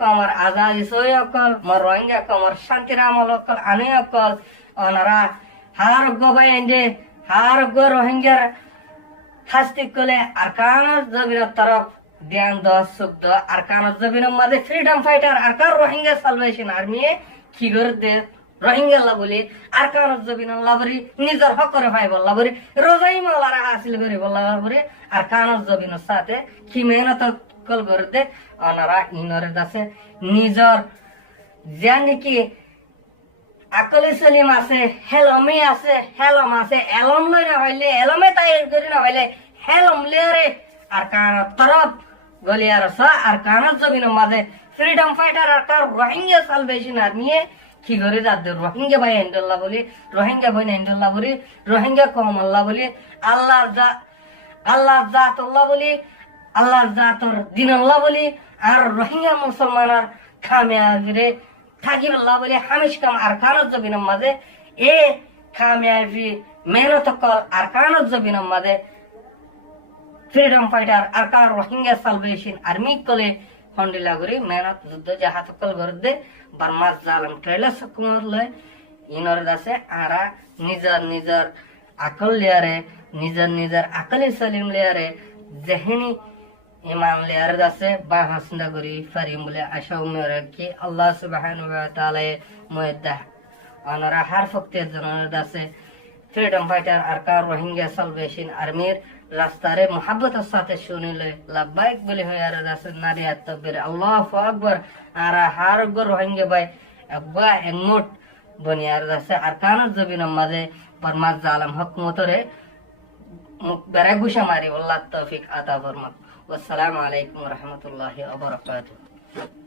আমার আজাদি সই অকল মর রোহিঙ্গা কমর শান্তিরাম অকল আনে অকল অনারা হারগ্য বাইন্দে হারগ্য রোহিঙ্গার হাস্তিক কলে আরকানের জমিনের তরফ ধ্যান দ সুখ দ আরকানের জমিনের মাঝে freedom fighter Arakan Rohingya Salvation Army কি করে দে রোহিঙ্গা বলি আরকানের জমিনের লাবরি নিজের হক করে ভাই বললা বলি রোজাই মালারা হাসিল করে বললা বলি আরকানের জমিনের সাথে কি মেহনত কল করে দে ওনারা ইনরে দাসে নিজর জানি কি আকলে সলিম আছে হেলমে আছে হেলম আছে এলম লই না হইলে এলমে তাই করি না হইলে হেলম লেরে আর কান তরফ গলিয়ার সা আর কানের জমিনের মাঝে ফ্রিডম ফাইটার আর কার রোহিঙ্গা সালভেশন আর্মি কি করে যাতে রোহিঙ্গা ভাই এন্ডল্লা বলি রোহিঙ্গা ভাই এন্ডল্লা বলি রোহিঙ্গা কম আল্লাহ বলি আল্লাহ জাতুল্লাহ বলি আল্লাহ জাতর দিন আল্লাহ বলি আর রোহিঙ্গা মুসলমানের খামিয়াগিরে থাকিব আল্লাহ বলি হামিশ কাম আর কানের জমিনের মাঝে এ খামিয়াবি মেহনত কল আর কানের জমিনের মাঝে ফ্রিডম ফাইটার আর কার রোহিঙ্গা সালভেশন আর্মি কলে ফন্ডিলা করি মেহনত যুদ্ধ জাহাজ কল গরদে বার্মাস জালাম ট্রেলা সকুমার লয় ইনর দাসে আরা নিজর আকল লিয়ারে নিজর আকলে সলিম লিয়ারে জেহেনি ইমান লিয়ারে দাসে বা হাসনা করি ফারিম বলে আশা উম্মে রাখি আল্লাহ সুবহানাহু ওয়া তাআলা মুয়াদ্দা অনরা হার ফক্তের জনের দাসে ফ্রিডম ফাইটার আর কার রোহিঙ্গা সালভেশন আর্মির রাস্তারে মোহাব্বতের সাথে শুনিলে লাব্বাইক বলে হয় আর দাসে নারী আত্মবীর আল্লাহু আকবার আর হার গর রোহিঙ্গা ভাই আব্বা এঙ্গুট বনিয়ার দাসে আর কানের জমিনের মাঝে বর্মার জালাম হকমতরে মুখ বেড়া গুসা মারি আল্লাহ তৌফিক আতা ফরমাক। আসসালামু আলাইকুম ওয়া রাহমাতুল্লাহি ওয়া বারাকাতুহু।